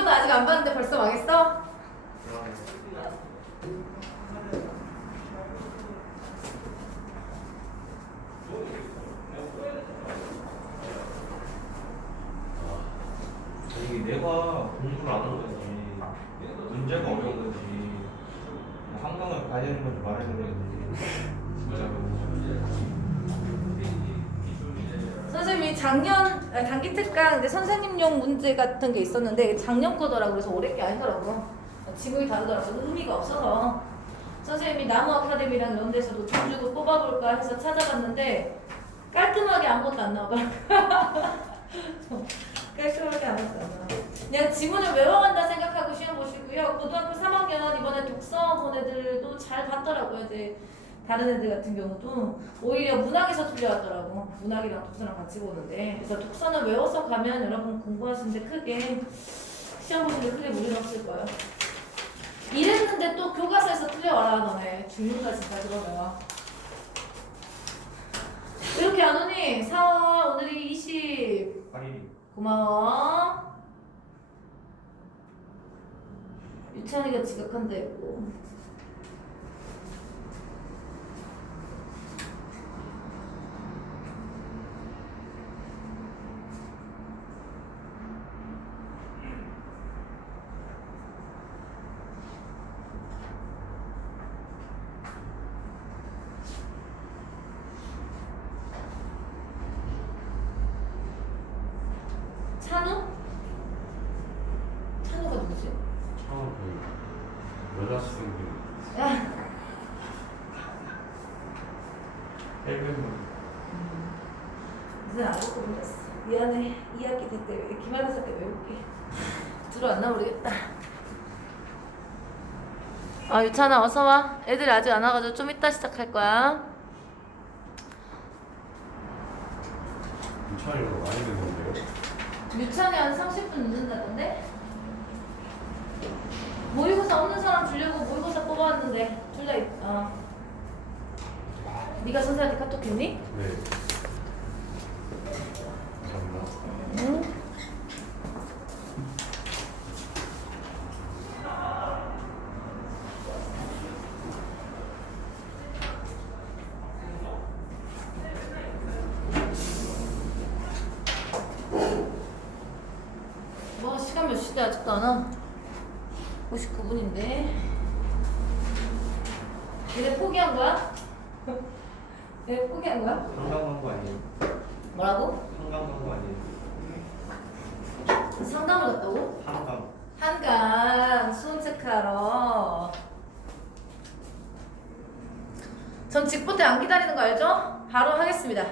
이거는 아직 안 봤는데 벌써 망했어? 이게 내가 공부를 안 하는 거지, 문제가 어려운 거지, 한강을 가야 되는 건지 말아야 되는 건지, 진짜로. 선생님이 작년 단기 특강 근데 선생님용 문제 같은 게 있었는데 작년 거더라고. 그래서 올해 게 아니더라고. 지문이 다르더라고. 의미가 없어서 선생님이 나무 아카데미랑 이런 데서도 돈 주고 뽑아볼까 해서 찾아봤는데 깔끔하게 아무것도 안 나오더라고. 깔끔하게 아무것도 안 나와. 그냥 지문을 외워간다 생각하고 시험 보시고요. 고등학교 3학년 이번에 독서 본 애들도 잘 봤더라고요. 이제 다른 애들 같은 경우도 오히려 문학에서 틀려왔더라고. 문학이랑 독서랑 같이 보는데. 그래서 독서는 외워서 가면 여러분 공부하시는데 크게 시험 보시는데 크게 무리는 없을 거예요. 이랬는데 또 교과서에서 틀려와라 너네. 죽는다 진짜 그러면. 이렇게 안 오니? 4월 오늘이 20. 8일이. 고마워. 유찬이가 지각한다 했고. 찬우? 찬우가 누구지? 처음 그 여자학생들 야. 헬멧. 이제 아무것도 몰랐어. 미안해. 2학기 때 기말에서 때 외울게. 들어왔나 모르겠다. 아 유찬아 어서 와. 애들이 아직 안 와가지고 좀 이따 시작할 거야. 유치원이라고 많이 됐는데요? 유찬이 한 30분 늦는다던데? 모의고사 없는 사람 주려고 모의고사 뽑아왔는데 둘 다 네가 선생님한테 카톡했니? 네. 감사합니다. 응? 뭐 시간 몇 시대 아직도 안 와? 59분인데 얘네 포기한 거야? 얘네 포기한 거야? 한강 간 거 아니에요? 뭐라고? 한강 간 거 아니에요? 상담을 갔다고? 한강. 한강 수능 체크하러. 전 직보 때 안 기다리는 거 알죠? 바로 하겠습니다.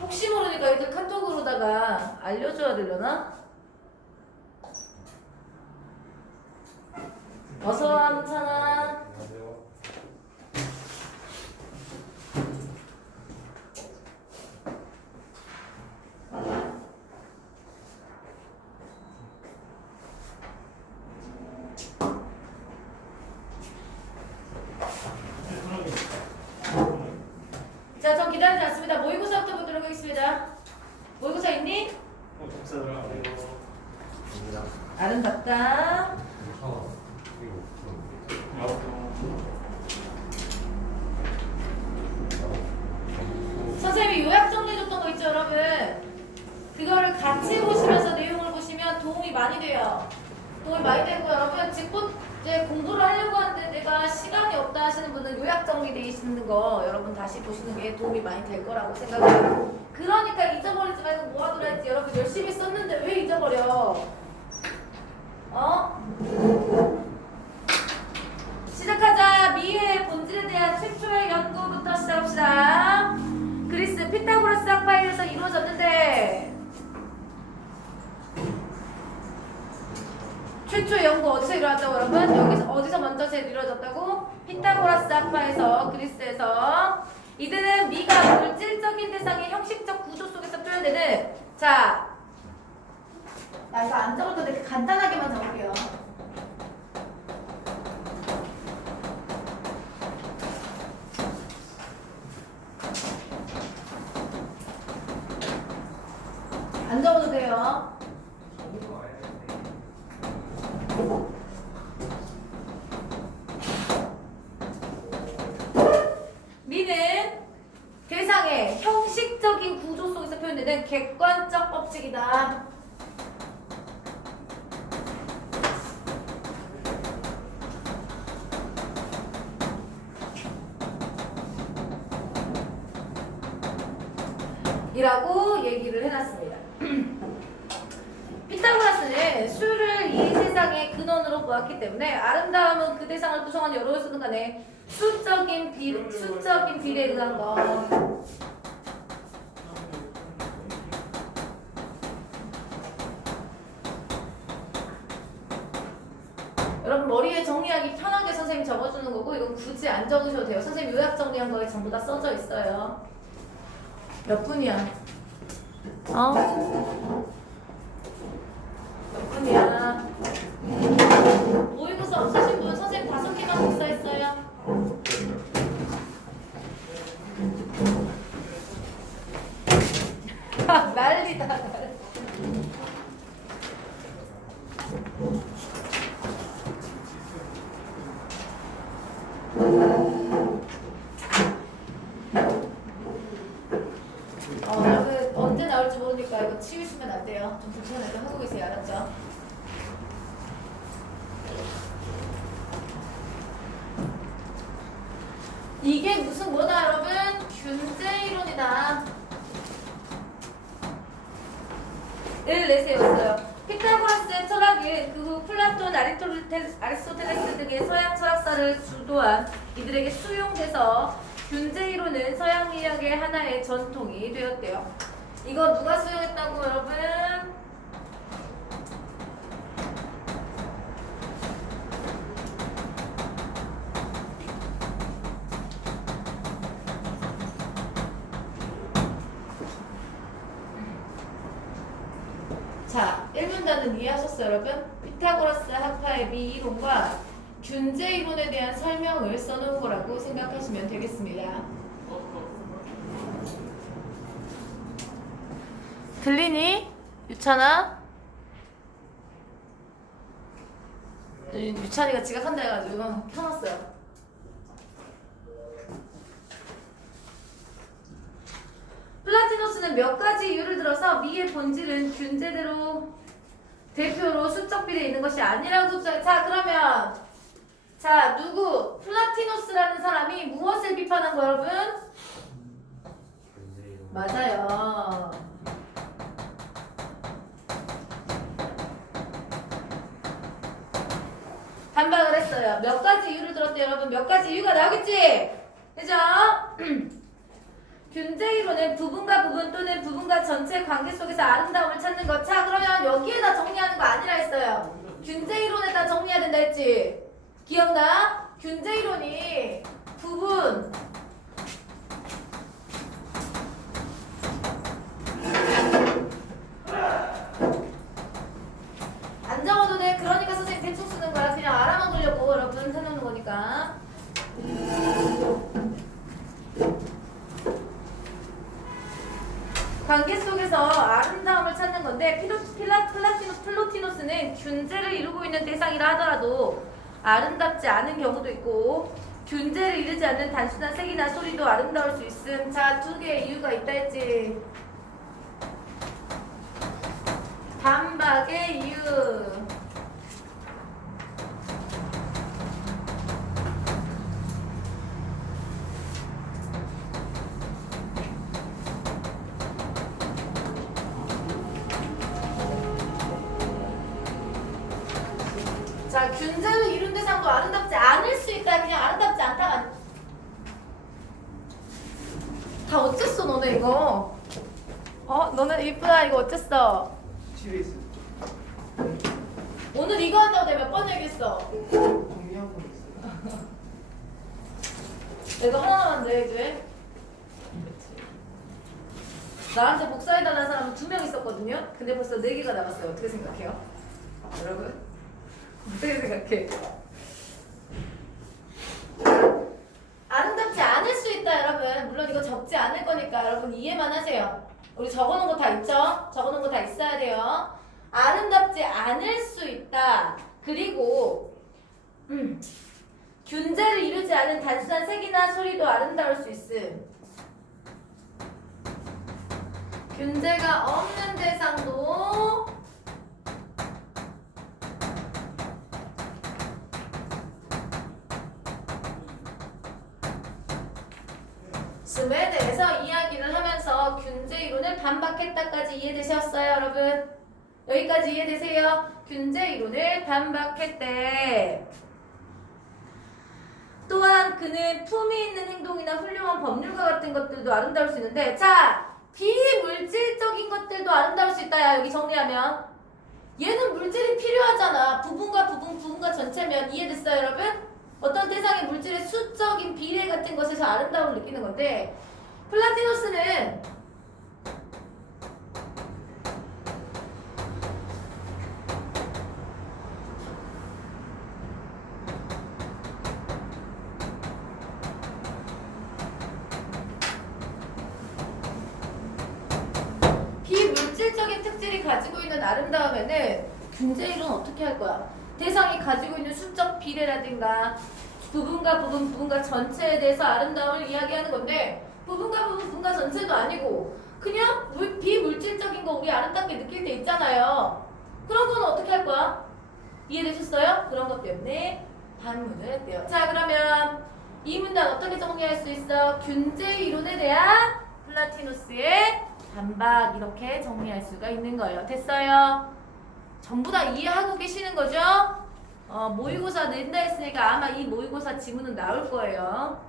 혹시 모르니까 애들 카톡으로다가 알려줘야 되려나? 어서와 문찬아. 안녕하세요. 자, 전 기다리지 않습니다. 모의고사부터 보도록 하겠습니다. 모의고사 있니? 아름답다. 선생님이 요약 정리해줬던 거 있죠, 여러분? 그거를 같이 보시면서 내용을 보시면 도움이 많이 돼요. 도움이 많이 되고 여러분 직분 이제 공부를 하려고 하는데 내가 시간이 없다 하시는 분은 요약 정리되어 있는 거 여러분 다시 보시는 게 도움이 많이 될 거라고 생각해요. 그러니까 잊어버리지 말고 모아두라 했지. 여러분 열심히 썼는데 왜 잊어버려? 시작하자. 미의 본질에 대한 최초의 연구부터 시작합시다. 그리스 피타고라스 학파에서 이루어졌는데 최초의 연구 어디서 이루어졌다고 여러분? 여기서 어디서 먼저 제일 이루어졌다고? 피타고라스 학파에서 그리스에서. 이들은 미가 물질적인 대상의 형식적 구조 속에서 표현되는 자, 나 이거 안 적어도 되게 간단하게만 적을게요. 적어도 돼요. 미는 대상의 형식적인 구조 속에서 표현되는 객관적 법칙이다. 이라고 얘기를 해놨습니다. 피타고라스는 수를 이 세상의 근원으로 보았기 때문에 아름다움은 그 대상을 구성하는 여러 요소들 간에 수적인 비례에 의한 것. 여러분 머리에 정리하기 편하게 선생님 적어주는 거고 이건 굳이 안 적으셔도 돼요. 선생님 요약 정리한 거에 전부 다 써져 있어요. 몇 분이야? 몇 분이야? 모의고사 없으신 분 선생님 5개만 복사했어요. 난리다. 여러분 언제 나올지 모르니까 이거 치우시면 안 돼요. 좀 불편해도 하고 계세요. 알았죠? 이게 무슨 뭐다 여러분? 균제 이론이다. 을 내세웠어요. 피타고라스의 철학은 그 후 플라톤, 아리스토텔레스 등의 서양 철학사를 주도한 이들에게 수용돼서 균제 이론은 서양 이학의 하나의 전통이 되었대요. 이거 누가 수용했다고 여러분? 자, 1문단은 이해하셨어요, 여러분? 피타고라스 학파의 미이론과 균제 이론에 대한 설명을 써놓은 거라고 생각하시면 되겠습니다. 들리니? 유찬아? 유찬이가 지각한다 해가지고 켜놨어요. 플라티노스는 몇 가지 이유를 들어서 미의 본질은 균제대로 대표로 수적 비례에 있는 것이 아니라고 주장해. 자, 그러면 자, 누구? 플라티노스라는 사람이 무엇을 비판한 거예요, 여러분? 맞아요. 반박을 했어요. 몇 가지 이유를 들었대요, 여러분. 몇 가지 이유가 나오겠지? 그죠? 균제 이론은 부분과 부분 또는 부분과 전체 관계 속에서 아름다움을 찾는 것. 자, 그러면 여기에다 정리하는 거 아니라 했어요. 균제 이론에다 정리해야 된다 했지? 기억나? 균제 이론이 부분 안 적어도 돼. 그러니까 선생님 대충 쓰는 거야. 그냥 알아먹으려고 여러분 해놓는 거니까. 관계 속에서 아름다움을 찾는 건데 플로티노스는 균제를 이루고 있는 대상이라 하더라도 아름답지 않은 경우도 있고 균제를 이루지 않는 단순한 색이나 소리도 아름다울 수 있음. 자, 2개의 이유가 있다 했지. 반박의 이유. 자, 균제를 이룬 대상도 아름답지 않을 수 있다. 그냥 아름답지 않다가 다 어쨌어 너네 이거. 너네 이쁘다 이거 어쨌어. 집에 있어. 오늘 이거 한다고 내가 몇 번 얘기했어. 정리하고 있어. 내가 하나 남았는데 이제 나한테 복사해달라는 사람은 2명 있었거든요. 근데 벌써 4개가 남았어요. 어떻게 생각해요? 여러분? 어떻게 생각해? 아름답지 않을 수 있다 여러분. 물론 이거 적지 않을 거니까 여러분 이해만 하세요. 우리 적어놓은 거 다 있죠? 적어놓은 거 다 있어야 돼요. 아름답지 않을 수 있다. 그리고 균제를 이루지 않은 단순한 색이나 소리도 아름다울 수 있음. 균제가 없는 대상도 슴에 대해서 이야기를 하면서 균제 이론을 반박했다까지 이해되셨어요, 여러분? 여기까지 이해되세요? 균제 이론을 반박했대. 또한 그는 품위 있는 행동이나 훌륭한 법률가 같은 것들도 아름다울 수 있는데, 자, 비물질적인 것들도 아름다울 수 있다. 야, 여기 정리하면 얘는 물질이 필요하잖아. 부분과 전체면. 이해됐어요, 여러분? 어떤 대상의 물질의 수적인 비례 같은 것에서 아름다움을 느끼는 건데, 플라티노스는 비물질적인 특질이 가지고 있는 아름다움에는 균제 이론은 어떻게 할 거야? 대상이 가지고 있는 수적 비례라든가 부분과 전체에 대해서 아름다움을 이야기하는 건데, 부분과 전체도 아니고 그냥 비물질적인 거 우리 아름답게 느낄 때 있잖아요. 그런 거는 어떻게 할 거야? 이해되셨어요? 그런 것 때문에 반문을 했대요. 자, 그러면 이 문단 어떻게 정리할 수 있어? 균제 이론에 대한 플라티누스의 반박, 이렇게 정리할 수가 있는 거예요. 됐어요? 전부 다 이해하고 계시는 거죠? 모의고사 낸다 했으니까 아마 이 모의고사 지문은 나올 거예요.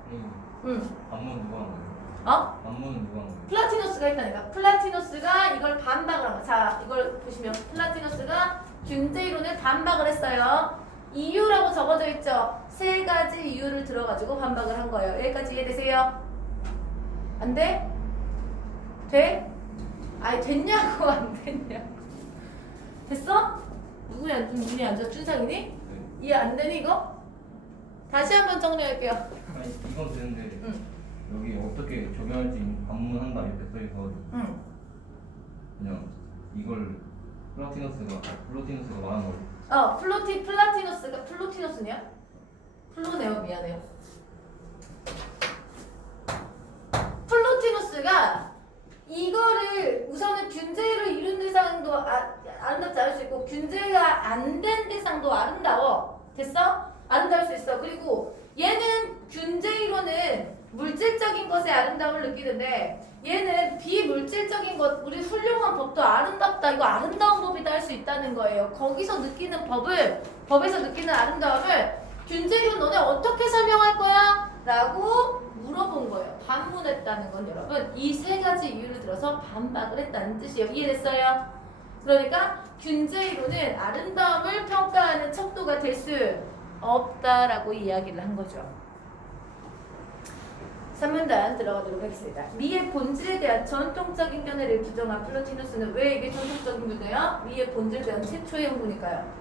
반문 누가 한 거예요? 반문은 누가 한 거예요? 플라티누스가 있다니까. 플라티누스가 이걸 반박을 한 거야. 자, 이걸 보시면 플라티누스가 균제 이론을 반박을 했어요. 이유라고 적어져 있죠? 세 가지 이유를 들어가지고 반박을 한 거예요. 여기까지 이해되세요? 안 돼? 돼? 아니, 됐냐고 안 됐냐고. 됐어? 누구야? 눈이 안 좋아? 준상이니? 네. 이해 안 되니 이거? 다시 한번 정리할게요. 아니 이건 되는데 응. 여기 어떻게 적용할지 반문한다 이렇게 써있어. 응. 그냥 이걸 플로티누스가 말한 거. 플라티누스가 플로티누스냐? 플로네요, 미안해요. 플로티누스가 이거를 우선은 균제를 이룬 대상도 아름답지 않을 수 있고, 균제가 안 된 대상도 아름다워. 됐어? 아름다울 수 있어. 그리고 얘는 균제 이론은 물질적인 것에 아름다움을 느끼는데, 얘는 비물질적인 것, 우리 훌륭한 법도 아름답다, 이거 아름다운 법이다 할 수 있다는 거예요. 거기서 느끼는 법에서 느끼는 아름다움을 균제 이론 너네 어떻게 설명할 거야? 라고 물어본 거예요. 반문했다는 건 여러분 이 세 가지 이유를 들어서 반박을 했다는 뜻이에요. 이해됐어요? 그러니까 균제 이론은 아름다움을 평가하는 척도가 될 수 없다라고 이야기를 한 거죠. 3문단 들어가도록 하겠습니다. 미의 본질에 대한 전통적인 견해를 부정한 플로티누스는, 왜 이게 전통적인 견해야? 미의 본질에 대한 최초의 연구니까요.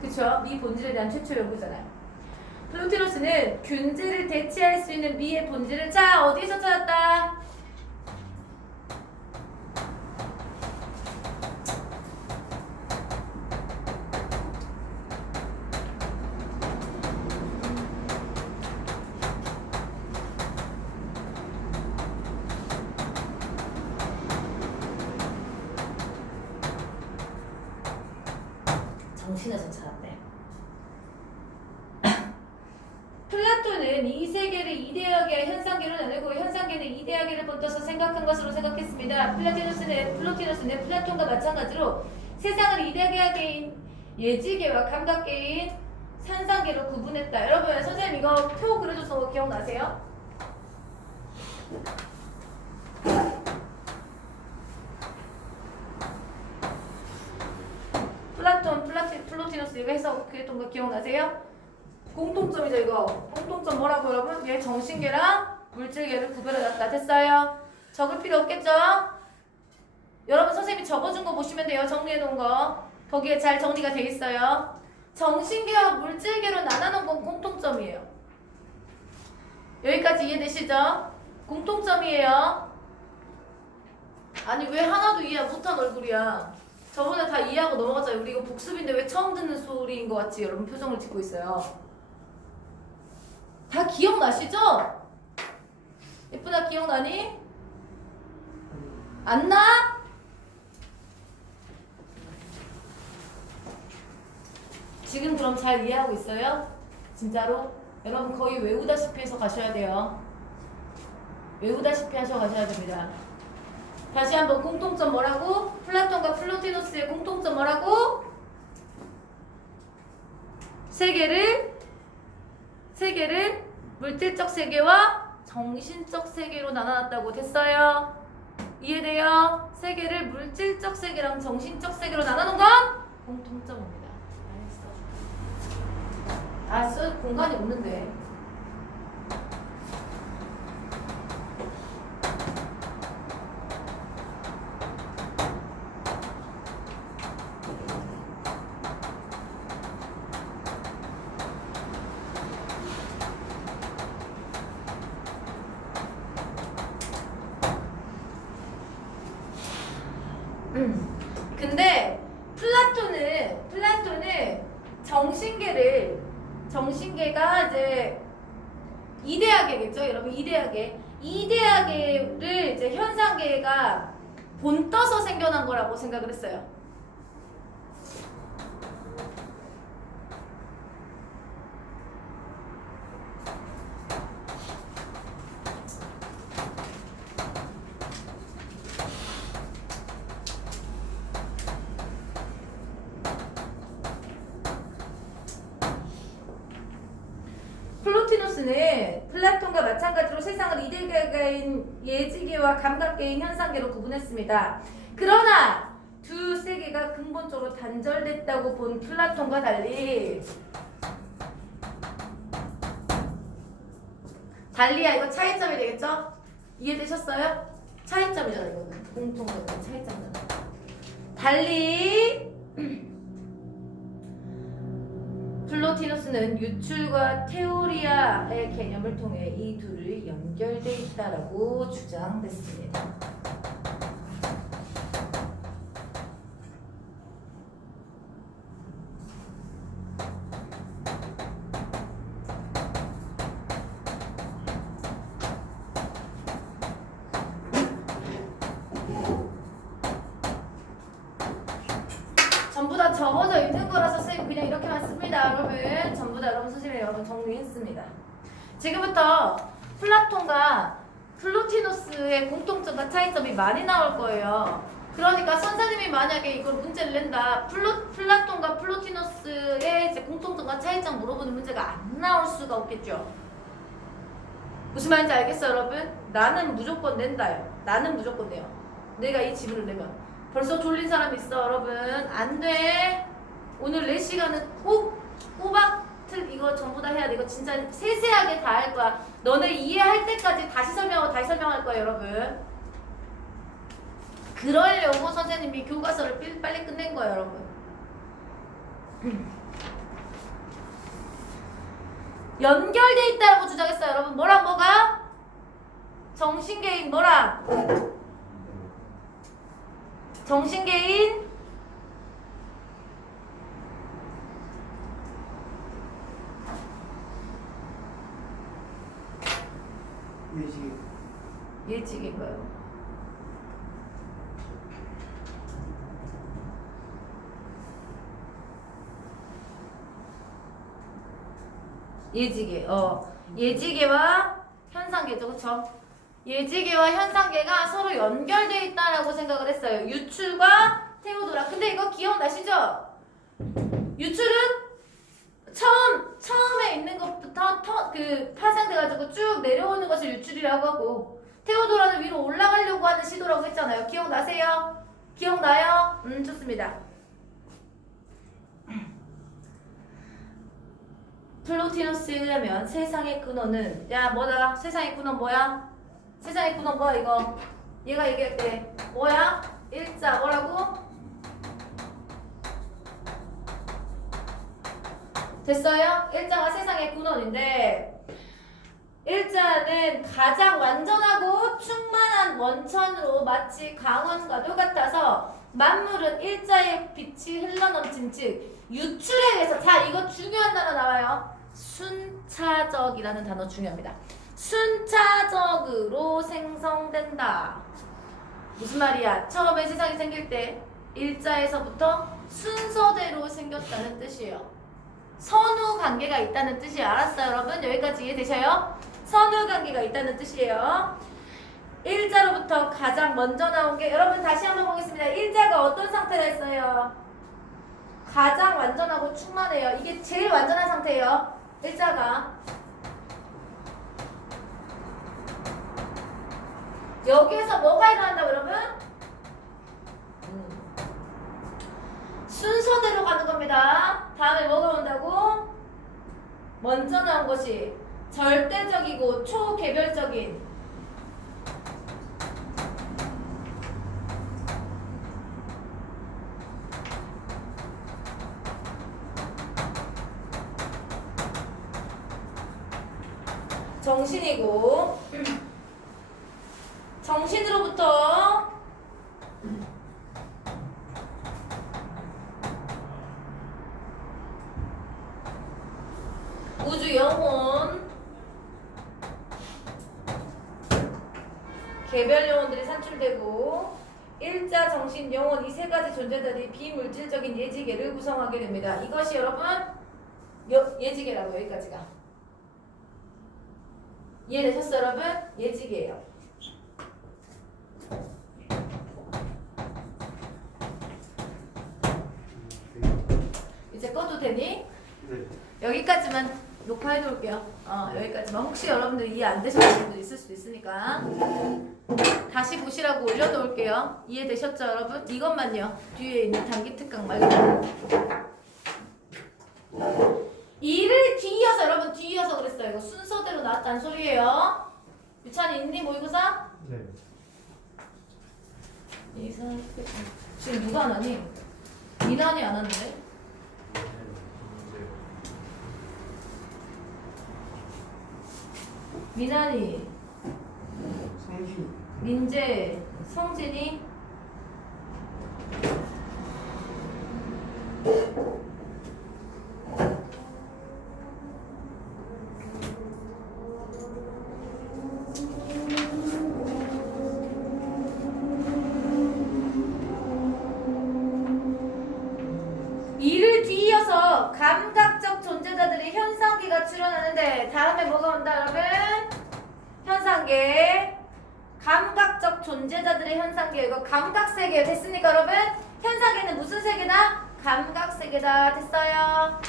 그쵸? 미 본질에 대한 최초의 연구잖아요. 플로티누스는 균제를 대체할 수 있는 미의 본질을, 자, 어디서 찾았다? 정신에서 찾았대. 플라톤은 이 세계를 이데아계와 현상계로 나누고 현상계는 이데아계를 본떠서 생각한 것으로 생각했습니다. 플로티누스는 플라톤과 마찬가지로 세상을 이데아계인 예지계와 감각계인 산상계로 구분했다. 여러분, 선생님 이거 표 그려줘서 거 기억나세요? 플로티누스 이거 해서 그랬던 거 기억나세요? 공통점이죠, 이거. 공통점 뭐라고 여러분? 얘 정신계랑 물질계를 구별해놨다. 됐어요? 적을 필요 없겠죠? 여러분 선생님이 적어준 거 보시면 돼요. 정리해놓은 거. 거기에 잘 정리가 돼 있어요. 정신계와 물질계로 나눠놓은 건 공통점이에요. 여기까지 이해되시죠? 공통점이에요. 아니 왜 하나도 이해 못한 얼굴이야. 저번에 다 이해하고 넘어갔잖아요. 우리 이거 복습인데 왜 처음 듣는 소리인 것 같지? 여러분 표정을 짓고 있어요. 다 기억나시죠? 예쁘다 기억나니? 안 나? 지금 그럼 잘 이해하고 있어요? 진짜로? 여러분 거의 외우다시피 해서 가셔야 돼요. 외우다시피 하셔 가셔야 됩니다. 다시 한번 공통점 뭐라고? 플라톤과 플로티노스의 공통점 뭐라고? 세계를 물질적 세계와 정신적 세계로 나눠놨다고. 됐어요? 이해돼요? 세계를 물질적 세계랑 정신적 세계로 나눠놓은 건 공통점입니다. 알았어? 공간이 없는데. 근데 플라톤은 정신계가 이제 이데아계겠죠, 여러분. 이데아계를 이제 현상계가 본떠서 생겨난 거라고 생각을 했어요. 플로티노스는 플라톤과 마찬가지로 세상을 이데아계인 예지계와 감각계인 현상계로 구분했습니다. 그러나 두 세계가 근본적으로 단절됐다고 본 플라톤과 달리 이거 차이점이 되겠죠? 이해되셨어요? 차이점이잖아. 이거는 공통적인 차이점이잖아. 달리 플로티노스는 유출과 테오리아의 개념을 통해 이 둘이 연결돼 있다라고 주장했습니다. 전부 다 적어져 있는 거라서 선생님 그냥 이렇게만 씁니다. 여러분 전부 다 여러분 선생님이 여러분 정리했습니다. 지금부터 플라톤과 플로티노스의 공통점과 차이점이 많이 나올 거예요. 그러니까 선생님이 만약에 이걸 문제를 낸다, 플라톤과 플로티노스의 이제 공통점과 차이점 물어보는 문제가 안 나올 수가 없겠죠. 무슨 말인지 알겠어요, 여러분? 나는 무조건 낸다요. 나는 무조건 내요. 내가 이 지문을 내면. 벌써 졸린 사람 있어, 여러분. 안 돼. 오늘 4시간은 꼬박 이거 전부 다 해야 돼. 이거 진짜 세세하게 다 할 거야. 너네 이해할 때까지 다시 설명할 거야, 여러분. 그러려고 선생님이 교과서를 빨리 끝낸 거예요, 여러분. 연결돼 있다고 주장했어요, 여러분. 뭐랑 뭐가? 정신계인 뭐랑? 정신계인 예지계인 거예요. 예지계와 현상계죠, 그쵸? 예지계와 현상계가 서로 연결되어 있다라고 생각을 했어요. 유출과 테오도라. 근데 이거 기억나시죠? 유출은 처음에 있는 것부터 파생돼가지고 쭉 내려오는 것을 유출이라고 하고, 테오도라는 위로 올라가려고 하는 시도라고 했잖아요. 기억나세요? 기억나요? 좋습니다. 플로티노스에 의하면 세상의 근원은, 뭐다? 세상의 근원 뭐야? 세상의 근원 뭐야 이거? 얘가 얘기할 때 뭐야? 일자 뭐라고? 됐어요? 일자가 세상의 근원인데, 일자는 가장 완전하고 충만한 원천으로 마치 강원과도 같아서 만물은 일자의 빛이 흘러넘친 즉 유출에 의해서 자 이거 중요한 단어 나와요. 순차적이라는 단어 중요합니다. 순차적으로 생성된다. 무슨 말이야? 처음에 세상이 생길 때 일자에서부터 순서대로 생겼다는 뜻이에요. 선후 관계가 있다는 뜻이에요. 알았어요, 여러분? 여기까지 이해되셔요? 선후 관계가 있다는 뜻이에요. 일자로부터 가장 먼저 나온 게 여러분 다시 한번 보겠습니다. 일자가 어떤 상태라 했어요? 가장 완전하고 충만해요. 이게 제일 완전한 상태예요. 일자가 여기에서 뭐가 일어난다고 여러분? 순서대로 가는 겁니다. 다음에 뭐가 온다고? 먼저 나온 것이 절대적이고 초개별적인 정신이고 정신으로부터 우주 영혼 개별 영혼들이 산출되고 일자, 정신, 영혼 이 세 가지 존재들이 비물질적인 예지계를 구성하게 됩니다. 이것이 여러분 예지계라고 여기까지가 이해되셨어요 여러분? 예지계예요. 이제 꺼도 되니? 네. 여기까지만 녹화해 놓을게요. 여기까지만. 혹시 여러분들 이해 안 되셨던 분들 있을 수도 있으니까 다시 보시라고 올려놓을게요. 이해되셨죠 여러분? 이것만요. 뒤에 있는 단기 특강 말고 이를 뒤이어서 여러분 뒤이어서 그랬어요. 이거 순서대로 나왔다는 소리예요. 유찬이 있니 모의고사? 네. 지금 누가 안 하니? 미란이 안 하는데? 미란이, 성진이. 민재, 성진이 이를 뒤이어서 감각적 존재자들의 현상계가 출현하는데 다음에 뭐가 온다 여러분? 현상계 감각적 존재자들의 현상계 이거 감각세계 됐습니까 여러분? 현상계는 무슨 세계다? 감각세계다 됐어요.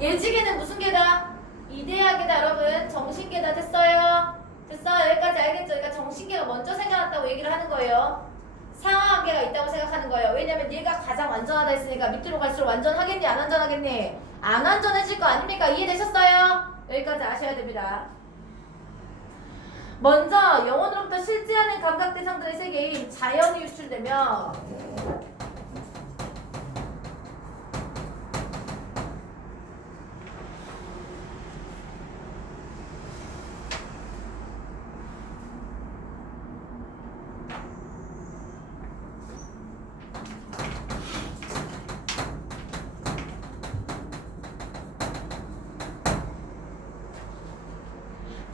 예지계는 무슨 계다? 이데아계다 여러분. 정신계다 됐어요. 됐어요 여기까지 알겠죠? 그러니까 정신계가 먼저 생겨났다고 얘기를 하는 거예요. 상하관계가 있다고 생각하는 거예요. 왜냐면 얘가 가장 완전하다 했으니까 밑으로 갈수록 완전하겠니? 안 완전하겠니? 안 완전해질 거 아닙니까? 이해되셨어요? 여기까지 아셔야 됩니다. 먼저 영혼으로부터 실제하는 감각 대상들의 세계인 자연이 유출되며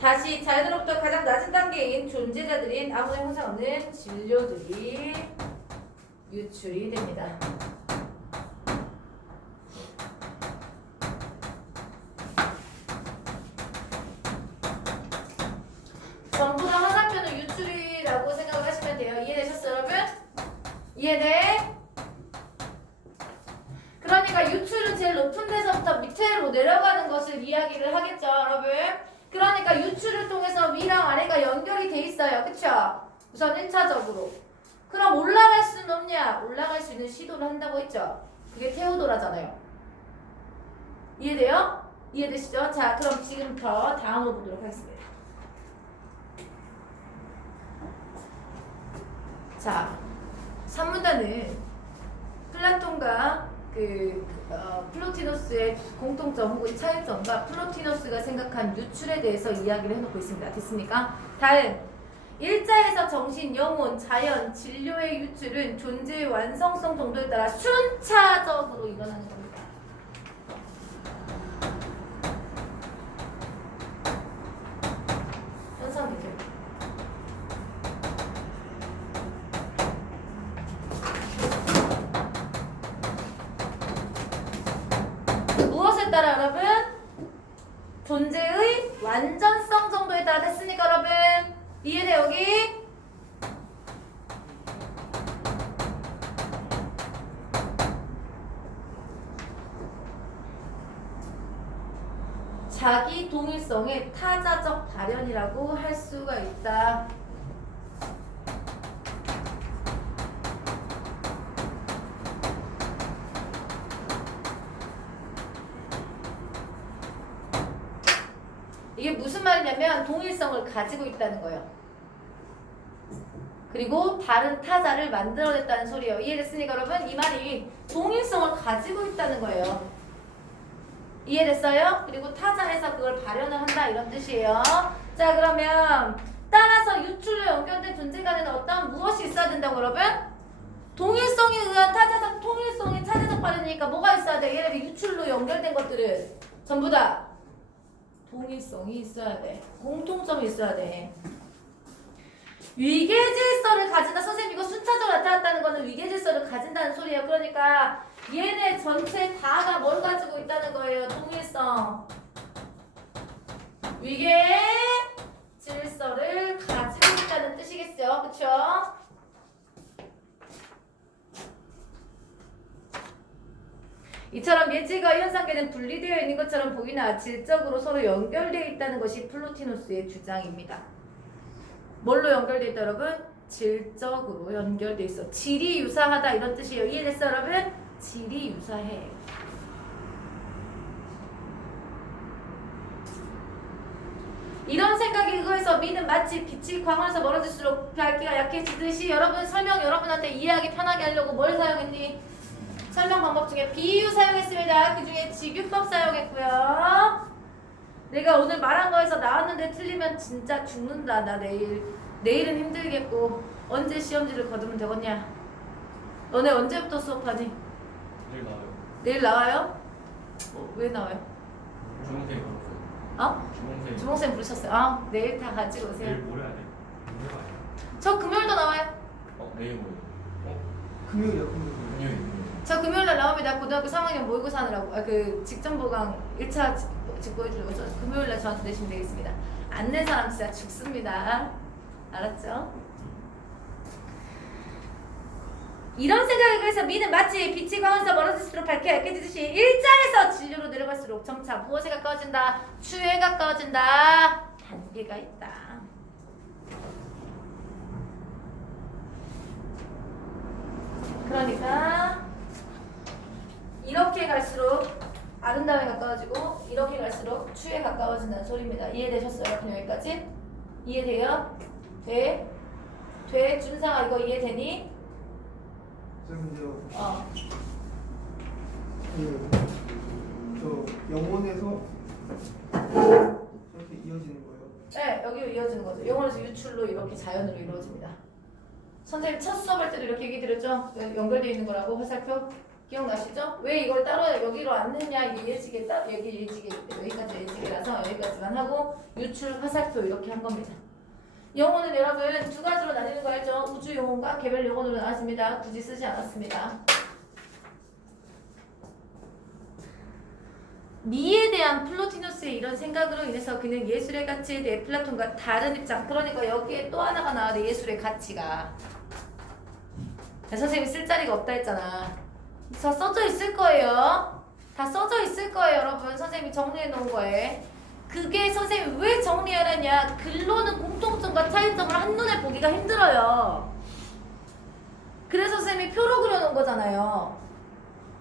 다시 자연으로부터 가장 낮은 단계인 존재자들인 아무나 형상 없는 진료들이 유출이 됩니다. 전부 다 화살표는 유출이라고 생각을 하시면 돼요. 이해되셨어요 여러분? 이해돼? 그러니까 유출은 제일 높은 데서부터 밑으로 내려가는 것을 이야기를 하겠죠 여러분? 그러니까 유출을 통해서 위랑 아래가 연결이 돼 있어요. 그쵸? 우선 1차적으로. 그럼 올라갈 수는 없냐? 올라갈 수 있는 시도를 한다고 했죠. 그게 테오도라잖아요. 이해돼요? 이해되시죠? 자, 그럼 지금부터 다음으로 보도록 하겠습니다. 자, 산문단은 플라톤과 플로티너스의 공통점 혹은 차이점과 플로티너스가 생각한 유출에 대해서 이야기를 해놓고 있습니다. 됐습니까? 다음 일자에서 정신, 영혼, 자연, 진료의 유출은 존재의 완성성 정도에 따라 순차적으로 일어나는 겁니다. 현상이죠. 무엇에 따라 여러분? 존재의 완전성 정도에 따라 됐습니까 여러분? 이해돼 여기? 자기 동일성의 타자적 발현이라고 할 수가 있다. 이게 무슨 말이냐면 동일성을 가지고 있다는 거예요. 그리고 다른 타자를 만들어냈다는 소리예요. 이해됐습니까 여러분? 이 말이 동일성을 가지고 있다는 거예요. 이해됐어요? 그리고 타자에서 그걸 발현을 한다 이런 뜻이에요. 자 그러면 따라서 유출로 연결된 존재 간에는 어떤 무엇이 있어야 된다고 여러분? 동일성에 의한 타자적 통일성의 타자적 발현이니까 뭐가 있어야 돼? 예를 들어 유출로 연결된 것들은 전부 다 동일성이 있어야 돼. 공통점이 있어야 돼. 위계질서를 가진다. 선생님 이거 순차적으로 나타났다는 거는 위계질서를 가진다는 소리예요. 그러니까 얘네 전체 다가 뭘 가지고 있다는 거예요. 동일성. 위계질서를 가지고 있다는 뜻이겠죠. 그쵸? 이처럼 예질과 현상계는 분리되어 있는 것처럼 보이나 질적으로 서로 연결되어 있다는 것이 플로티노스의 주장입니다. 뭘로 연결되어 있다 여러분? 질적으로 연결되어 있어. 질이 유사하다 이런 뜻이에요. 이해됐어 여러분? 질이 유사해. 이런 생각에 의거해서 미는 마치 빛이 광원에서 멀어질수록 밝기가 약해지듯이 여러분 설명 여러분한테 이해하기 편하게 하려고 뭘 사용했니? 설명 방법 중에 비유 사용했습니다. 그 중에 직유법 사용했고요. 내가 오늘 말한 거에서 나왔는데 틀리면 진짜 죽는다. 나 내일은 힘들겠고 언제 시험지를 거두면 되겠냐? 너네 언제부터 수업하니? 내일 나와요. 내일 나와요? 왜 나와요? 주몽생이 그렇고. 어? 주몽생. 주몽쌤 부르셨어요. 아 내일 다 가지고 오세요. 내일 모레 아니야? 모레 아니야? 저 금요일도 나와요. 내일 모레. 금요일이요, 금요일. 금요일. 저 금요일날 나옵니다. 고등학교 3학년 모의고사 하느라고 그 직전보강 1차 직보해주려고 저 금요일날 저한테 내시면 되겠습니다. 안 낸 사람 진짜 죽습니다. 알았죠? 이런 생각에 의해서 미는 마치 빛이 광원에서 멀어질수록 밝게 약해지듯이 일자에서 진료로 내려갈수록 점차 무엇에 가까워진다? 추에 가까워진다. 단계가 있다. 그러니까 이렇게 갈수록 아름다움에 가까워지고 이렇게 갈수록 추에 가까워진다는 소리입니다. 이해되셨어요? 그럼 여기까지? 이해돼요? 돼? 돼? 준상아 이거 이해되니? 선생님 어. 저 영혼에서 이렇게 이어지는 거예요. 네, 여기로 이어지는 거죠. 영혼에서 유출로 이렇게 자연으로 이루어집니다. 선생님 첫 수업할 때도 이렇게 얘기 드렸죠? 연결되어 있는 거라고 화살표 기억나시죠? 왜 이걸 따로 여기로 안 넣냐? 이게 예지게 여기 예지게 여기까지 예지게라서 여기까지만 하고 유출 화살표 이렇게 한 겁니다. 영혼은 여러분 두 가지로 나뉘는 거 알죠? 우주 영혼과 개별 영혼으로 나눴습니다. 굳이 쓰지 않았습니다. 미에 대한 플로티노스의 이런 생각으로 인해서 그는 예술의 가치에 대해 플라톤과 다른 입장. 그러니까 여기에 또 하나가 나와도 예술의 가치가. 선생님이 쓸 자리가 없다 했잖아. 다 써져 있을 거예요. 다 써져 있을 거예요 여러분. 선생님이 정리해 놓은 거에. 그게 선생님이 왜 정리하려냐. 글로는 공통점과 차이점을 한눈에 보기가 힘들어요. 그래서 선생님이 표로 그려놓은 거잖아요.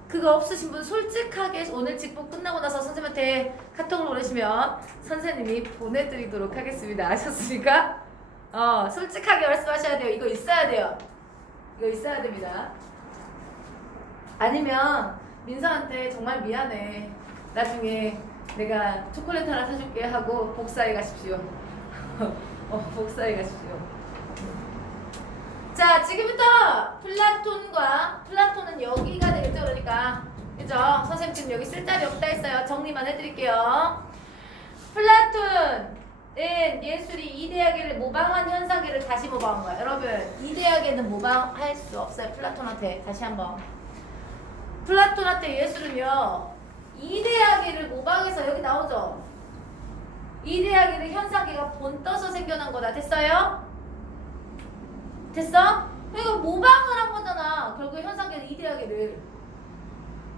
그거 없으신 분 솔직하게 오늘 직보 끝나고 나서 선생님한테 카톡을 보내시면 선생님이 보내드리도록 하겠습니다. 아셨습니까? 솔직하게 말씀하셔야 돼요. 이거 있어야 돼요. 이거 있어야 됩니다. 아니면 민서한테 정말 미안해. 나중에 내가 초콜릿 하나 사줄게 하고 복사해 가십시오. 복사해 가십시오. 자, 지금부터 플라톤은 여기가 되겠죠, 그러니까. 그죠? 선생님 지금 여기 쓸 자리 없다 했어요. 정리만 해드릴게요. 플라톤은 예술이 이데아게를 모방한 현상계를 다시 모방한 거야. 여러분, 이데아게는 모방할 수 없어요. 플라톤한테. 다시 한번. 플라톤한테 예술은요, 이데아게를 모방해서 여기 나오죠? 이데아게는 현상계가 본떠서 생겨난 거다. 됐어요? 됐어? 그러니까 모방을 한 거잖아. 결국 현상계는 이데아게를.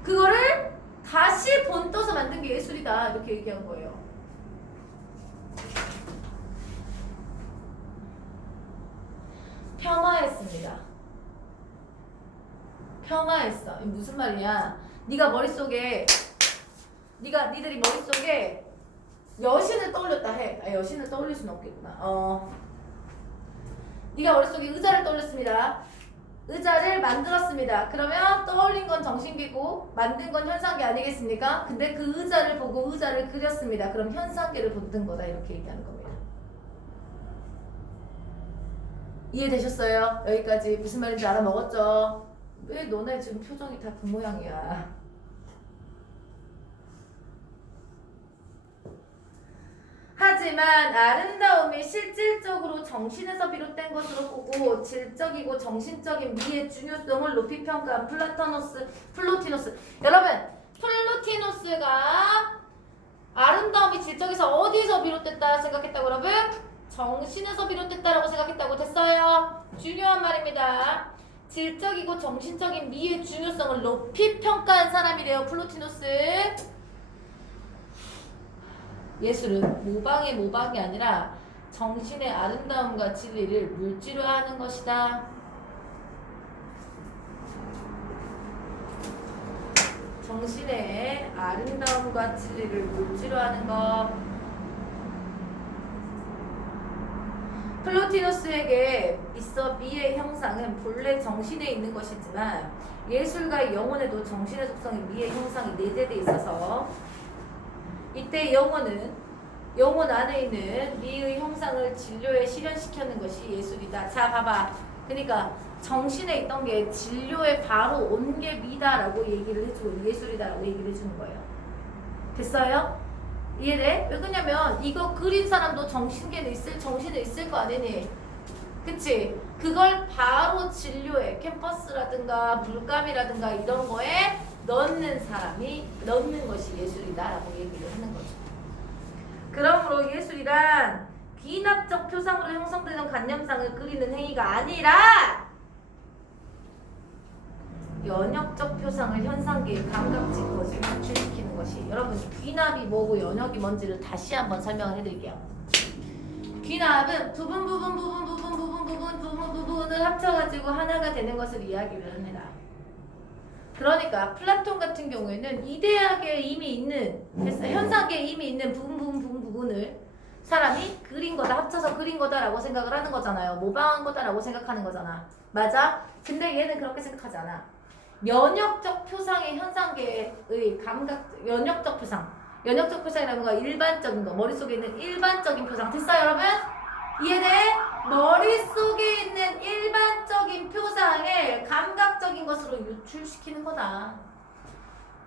그거를 다시 본떠서 만든 게 예술이다. 이렇게 얘기한 거예요. 평화했습니다. 평화했어. 이게 무슨 말이야? 네가 머릿속에 니들이 머릿속에 여신을 떠올렸다 해. 아, 여신을 떠올릴 수는 없겠구나. 네가 머릿속에 의자를 떠올렸습니다. 의자를 만들었습니다. 그러면 떠올린 건 정신계고 만든 건 현상계 아니겠습니까? 근데 그 의자를 보고 의자를 그렸습니다. 그럼 현상계를 본뜬 거다. 이렇게 얘기하는 겁니다. 이해되셨어요? 여기까지 무슨 말인지 알아먹었죠? 왜 너네 지금 표정이 다 그 모양이야? 하지만 아름다움이 실질적으로 정신에서 비롯된 것으로 보고 질적이고 정신적인 미의 중요성을 높이 평가한 플로티노스. 여러분, 플로티노스가 아름다움이 질적에서 어디서 비롯됐다 생각했다고 여러분? 정신에서 비롯됐다라고 생각했다고. 됐어요? 중요한 말입니다. 질적이고 정신적인 미의 중요성을 높이 평가한 사람이래요. 플로티노스. 예술은 모방이 아니라 정신의 아름다움과 진리를 물질화하는 것이다. 정신의 아름다움과 진리를 물질화하는 것. 플로티노스에게 있어 미의 형상은 본래 정신에 있는 것이지만 예술가의 영혼에도 정신의 속성인 미의 형상이 내재되어 있어서 이때 영혼 안에 있는 미의 형상을 진료에 실현시키는 것이 예술이다. 자, 봐봐. 그러니까 정신에 있던 게 진료에 바로 온 게 미다라고 얘기를 해주고 예술이다라고 얘기를 해주는 거예요. 됐어요? 이해돼? 왜 그러냐면 이거 그린 사람도 정신에 있을 거 아니니? 그치? 그걸 바로 진료에 캠퍼스라든가 물감이라든가 이런 거에 넣는 것이 예술이다라고 얘기를 하는 거죠. 그러므로 예술이란 귀납적 표상으로 형성되는 관념상을 그리는 행위가 아니라 연역적 표상을 현상계에 감각적 것을 유출시키는 것이. 여러분, 귀납이 뭐고 연역이 뭔지를 다시 한번 설명을 해드릴게요. 귀납은 부분을 합쳐가지고 하나가 되는 것을 이야기를 합니다. 그러니까 플라톤 같은 경우에는 이데아계에 이미 있는 현상계에 이미 있는 부분을 사람이 그린 거다, 합쳐서 그린 거다라고 생각을 하는 거잖아요. 모방한 거다라고 생각하는 거잖아. 맞아? 근데 얘는 그렇게 생각하지 않아. 연역적 표상의 현상계의 연역적 표상이라는 건 일반적인 거, 머릿속에 있는 일반적인 표상. 됐어요, 여러분? 이해돼? 머릿속에 있는 일반적인 표상을 감각적인 것으로 유출시키는 거다.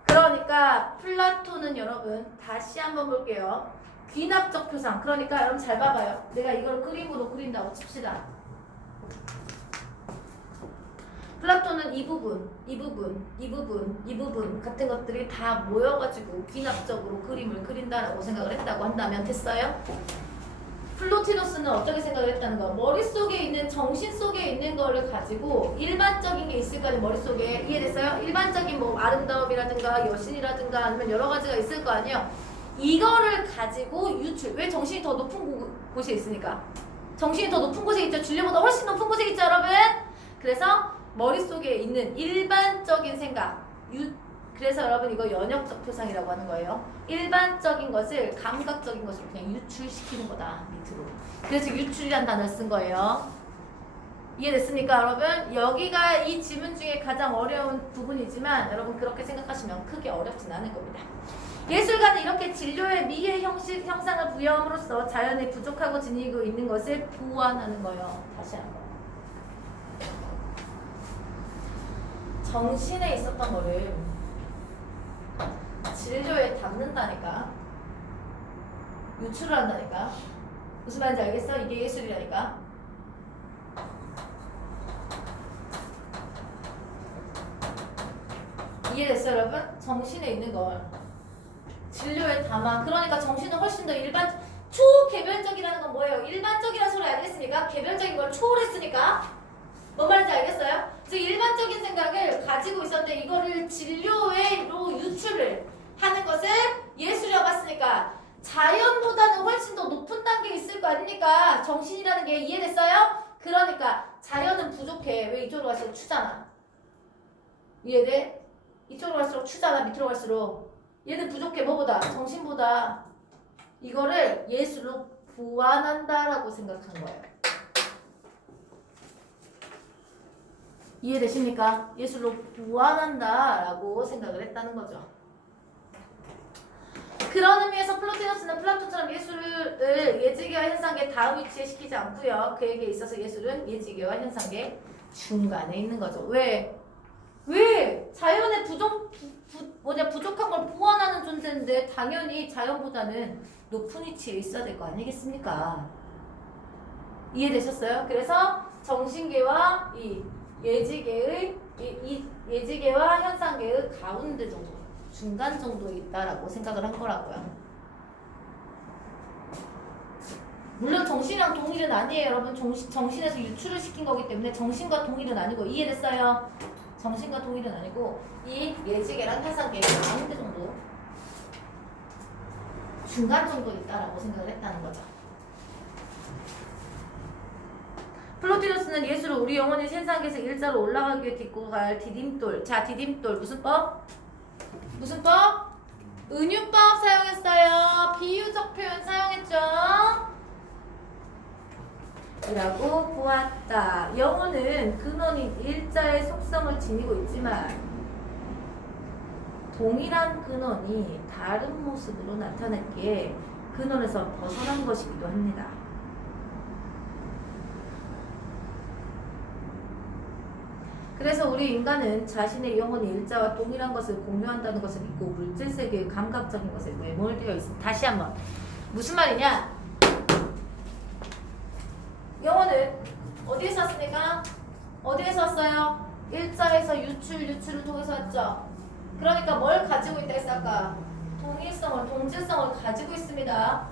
그러니까 플라톤은 여러분 다시 한번 볼게요. 귀납적 표상. 그러니까 여러분 잘 봐봐요. 내가 이걸 그림으로 그린다고 칩시다. 플라톤은 이 부분 같은 것들이 다 모여가지고 귀납적으로 그림을 그린다라고 생각을 했다고 한다면 됐어요? 플로티노스는 어떻게 생각을 했다는 거? 머릿속에 있는 정신 속에 있는 거를 가지고 일반적인 게 있을 거 아니에요. 머릿속에. 이해됐어요? 일반적인 뭐 아름다움이라든가 여신이라든가 아니면 여러 가지가 있을 거 아니에요. 이거를 가지고 유출. 왜? 정신이 더 높은 곳에 있으니까. 정신이 더 높은 곳에 있죠. 진료보다 훨씬 높은 곳에 있죠, 여러분. 그래서 머릿속에 있는 일반적인 생각, 그래서 여러분 이거 연역적 표상이라고 하는 거예요. 일반적인 것을 감각적인 것으로 그냥 유출시키는 거다. 밑으로. 그래서 유출이란 단어를 쓴 거예요. 이해됐습니까, 여러분? 여기가 이 지문 중에 가장 어려운 부분이지만 여러분 그렇게 생각하시면 크게 어렵진 않을 겁니다. 예술가는 이렇게 진료의 미의 형상을 부여함으로써 자연의 부족하고 지니고 있는 것을 보완하는 거예요. 다시 한번. 정신에 있었던 거를 진료에 담는다니까. 유출을 한다니까. 무슨 말인지 알겠어? 이게 예술이라니까. 이해됐어요, 여러분? 정신에 있는 걸 진료에 담아. 그러니까 정신은 훨씬 더 초개별적이라는 건 뭐예요? 일반적이라는 소리 알겠습니까? 개별적인 걸 초월했으니까. 뭔 말인지 알겠어요? 즉 일반적인 생각을 가지고 있었는데 이거를 진료로 유출을 하는 것을 예술이라고 봤으니까 자연보다는 훨씬 더 높은 단계에 있을 거 아닙니까? 정신이라는 게. 이해됐어요? 그러니까 자연은 부족해. 왜? 이쪽으로 갈수록 추잖아. 이해돼? 이쪽으로 갈수록 추잖아. 밑으로 갈수록. 얘는 부족해. 뭐보다? 정신보다. 이거를 예술로 보완한다라고 생각한 거예요. 이해되십니까? 예술로 보완한다라고 생각을 했다는 거죠. 그런 의미에서 플로티너스는 플라톤처럼 예술을 예지계와 현상계 다음 위치에 시키지 않고요. 그에게 있어서 예술은 예지계와 현상계 중간에 있는 거죠. 왜? 자연의 부족한 걸 보완하는 존재인데 당연히 자연보다는 높은 위치에 있어야 될 거 아니겠습니까? 이해되셨어요? 그래서 정신계와 이 예지계와 현상계의 가운데 정도, 중간 정도에 있다라고 생각을 한 거라고요. 물론 정신이랑 동일은 아니에요, 여러분. 정신에서 유출을 시킨 거기 때문에 정신과 동일은 아니고. 이해됐어요? 정신과 동일은 아니고 이 예지계랑 현상계의 가운데 정도, 중간 정도에 있다라고 생각을 했다는 거죠. 플로티너스는 예술을 우리 영혼의 현상계에서 일자로 올라가기 위해 딛고 갈 디딤돌. 자, 디딤돌 무슨 법? 무슨 법? 은유법 사용했어요. 비유적 표현 사용했죠? 이라고 보았다. 영혼은 근원인 일자의 속성을 지니고 있지만 동일한 근원이 다른 모습으로 나타냈기에 근원에서 벗어난 것이기도 합니다. 그래서 우리 인간은 자신의 영혼이 일자와 동일한 것을 공유한다는 것을 믿고 물질세계의 감각적인 것에 매몰되어 있습니다. 다시 한번. 무슨 말이냐? 영혼은 어디에서 왔습니까? 어디에서 왔어요? 일자에서 유출을 통해서 왔죠. 그러니까 뭘 가지고 있다 했어 아까? 동일성을, 동질성을 가지고 있습니다.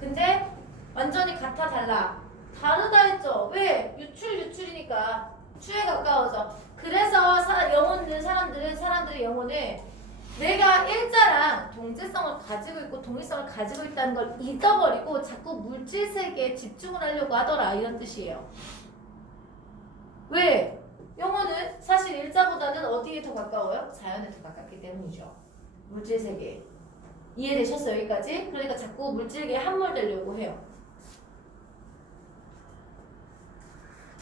근데 완전히 같아 달라? 다르다 했죠. 왜? 유출이니까 추에 가까워져. 그래서 사람들의 영혼을 내가 일자랑 동질성을 가지고 있고 동일성을 가지고 있다는 걸 잊어버리고 자꾸 물질 세계에 집중을 하려고 하더라, 이런 뜻이에요. 왜? 영혼은 사실 일자보다는 어디에 더 가까워요? 자연에 더 가깝기 때문이죠. 물질 세계. 이해되셨어요, 여기까지? 그러니까 자꾸 물질계에 함몰되려고 해요.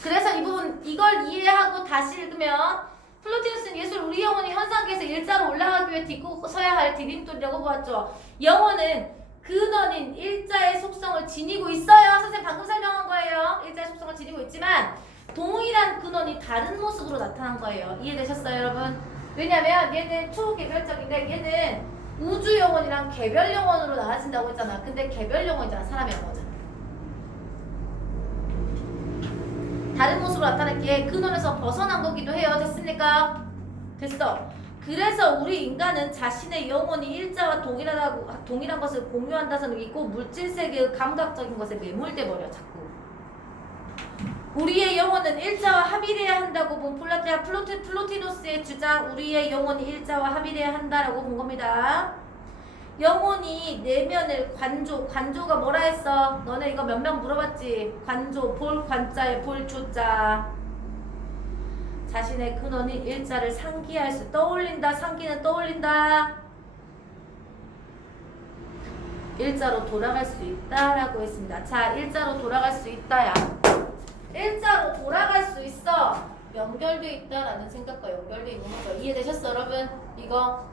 그래서 이 부분, 이걸 이해하고 다시 읽으면 플로티너스는 예술 우리 영혼이 현상계에서 일자로 올라가기 위해 딛고 서야 할 디딤돌이라고 보았죠. 영혼은 근원인 일자의 속성을 지니고 있어요. 선생님 방금 설명한 거예요. 일자의 속성을 지니고 있지만 동일한 근원이 다른 모습으로 나타난 거예요. 이해되셨어요, 여러분? 왜냐면 얘는 초개별적인데 얘는 우주 영혼이랑 개별 영혼으로 나눠진다고 했잖아. 근데 개별 영혼이잖아, 사람 영혼은. 다른 모습으로 나타냈기에 근원에서 벗어난 거기도 해요. 됐습니까? 됐어. 그래서 우리 인간은 자신의 영혼이 일자와 동일한 것을 공유한다는 있고 물질세계의 감각적인 것에 매몰돼 버려 자꾸. 우리의 영혼은 일자와 합일해야 한다고 본 플로티노스의 주장, 우리의 영혼이 일자와 합일해야 한다라고 본 겁니다. 영혼이 내면을 관조가 뭐라 했어? 너네 이거 몇 명 물어봤지? 관조, 볼 관자에 볼 조자. 자신의 근원인 일자를 상기할 수, 떠올린다. 상기는 떠올린다. 일자로 돌아갈 수 있다라고 했습니다. 자, 일자로 돌아갈 수 있다야. 일자로 돌아갈 수 있어. 연결돼 있다라는 생각과 연결돼 있는 거죠. 이해되셨어, 여러분? 이거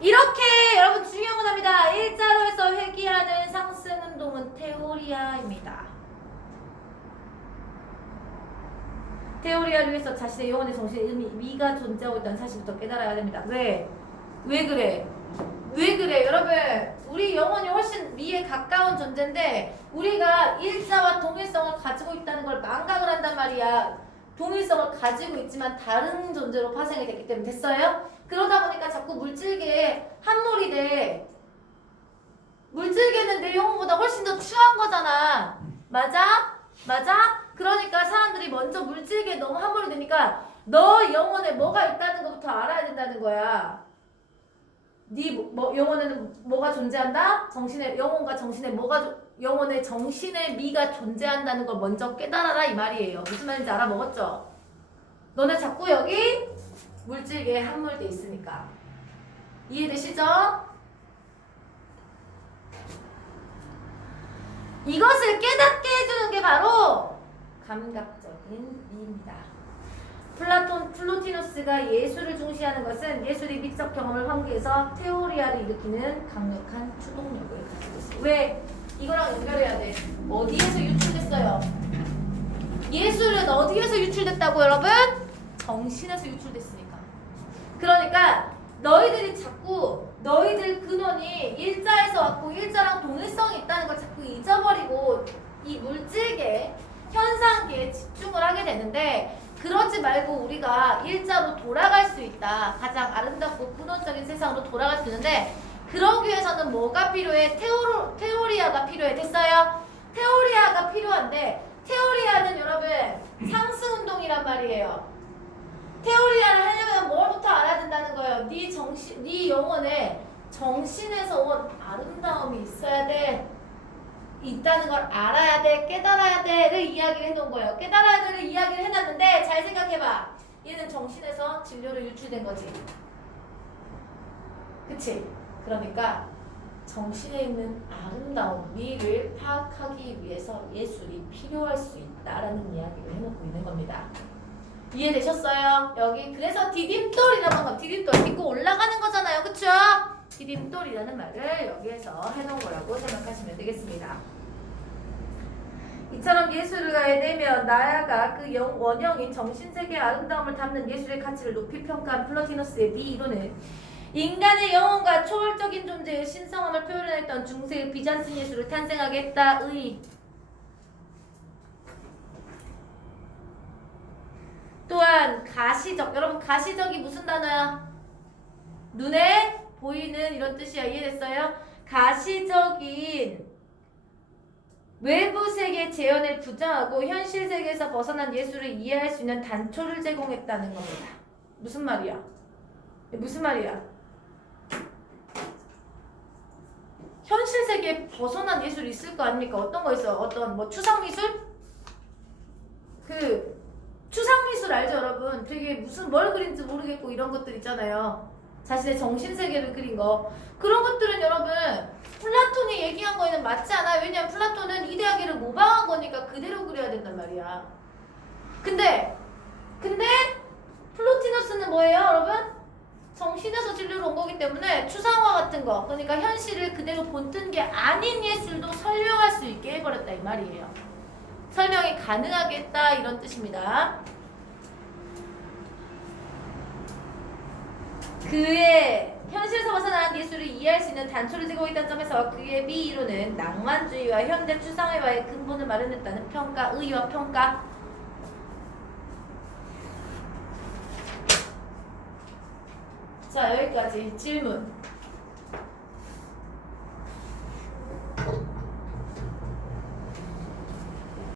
이렇게 여러분 중요한 건 합니다. 일자로에서 회귀하는 상승 운동은 테오리아입니다. 테오리아를 위해서 자신의 영혼의 정신의 의미, 미가 존재하고 있다는 사실부터 깨달아야 됩니다. 왜? 왜 그래? 왜 그래? 여러분, 우리 영혼이 훨씬 미에 가까운 존재인데 우리가 일자와 동일성을 가지고 있다는 걸 망각을 한단 말이야. 동일성을 가지고 있지만 다른 존재로 파생이 됐기 때문에. 됐어요? 그러다 보니까 자꾸 물질계에 함몰이 돼. 물질계는 내 영혼보다 훨씬 더 추한 거잖아. 맞아? 맞아? 그러니까 사람들이 먼저 물질계에 너무 함몰이 되니까 너 영혼에 뭐가 있다는 것부터 알아야 된다는 거야. 네 영혼에는 뭐가 존재한다? 정신의 영혼과 정신의 영혼의 정신의 미가 존재한다는 걸 먼저 깨달아라 이 말이에요. 무슨 말인지 알아먹었죠? 너네 자꾸 여기 물질계에 함몰돼 있으니까. 이해되시죠? 이것을 깨닫게 해주는 게 바로 감각적인 미입니다. 플로티노스가 예술을 중시하는 것은 예술의 미적 경험을 환기해서 테오리아를 일으키는 강력한 추동력을 가지고 있어요. 왜? 이거랑 연결해야 돼. 어디에서 유출됐어요? 예술은 어디에서 유출됐다고 여러분? 정신에서 유출됐으니까. 그러니까 너희들이 자꾸 너희들 근원이 일자에서 왔고 일자랑 동일성이 있다는 걸 자꾸 잊어버리고 이 물질계, 현상계에 집중을 하게 되는데 그러지 말고 우리가 일자로 돌아갈 수 있다. 가장 아름답고 근원적인 세상으로 돌아갈 수 있는데 그러기 위해서는 뭐가 필요해? 테오리아가 필요해. 됐어요? 테오리아가 필요한데 테오리아는 여러분 상승운동이란 말이에요. 테오리아를 하려면 뭘부터 알아야 된다는 거예요. 네 영혼에 정신에서 온 아름다움이 있어야 돼. 있다는 걸 알아야 돼. 깨달아야 돼를 이야기를 해놓은 거예요. 깨달아야 돼를 이야기를 해놨는데 잘 생각해봐. 얘는 정신에서 진료로 유출된 거지. 그치? 그러니까 정신에 있는 아름다운 미를 파악하기 위해서 예술이 필요할 수 있다라는 이야기를 해놓고 있는 겁니다. 이해되셨어요? 여기 그래서 디딤돌이라는 건 디딤돌 딛고 올라가는 거잖아요. 그쵸? 디딤돌이라는 말을 여기에서 해놓은 거라고 생각하시면 되겠습니다. 이처럼 예술을 가해내면 나아가 그 원형인 정신세계의 아름다움을 담는 예술의 가치를 높이 평가한 플로티너스의 미 이론은 인간의 영혼과 초월적인 존재의 신성함을 표현했던 중세의 비잔틴 예술을 탄생하게 했다의 또한 가시적, 여러분 가시적이 무슨 단어야? 눈에 보이는 이런 뜻이야. 이해됐어요? 가시적인 외부 세계 재현을 부정하고 현실 세계에서 벗어난 예술을 이해할 수 있는 단초를 제공했다는 겁니다. 무슨 말이야? 무슨 말이야? 현실 세계에 벗어난 예술이 있을 거 아닙니까? 어떤 거 있어? 어떤 뭐 추상미술? 추상미술 알죠 여러분? 되게 무슨 뭘 그린지 모르겠고 이런 것들 있잖아요. 자신의 정신세계를 그린 거. 그런 것들은 여러분 플라톤이 얘기한 거에는 맞지 않아요. 왜냐면 플라톤은 이데아기를 모방한 거니까 그대로 그려야 된단 말이야. 근데 플로티너스는 뭐예요 여러분? 정신에서 진료로 온 거기 때문에 추상화 같은 거, 그러니까 현실을 그대로 본뜬 게 아닌 예술도 설명할 수 있게 해버렸다 이 말이에요. 설명이 가능하게 했다 이런 뜻입니다. 그의 현실에서 벗어난 예술을 이해할 수 있는 단초를 제공했다는 점에서 그의 미이론은 낭만주의와 현대 추상화의 근본을 마련했다는 평가, 의의와 평가. 자 여기까지 질문.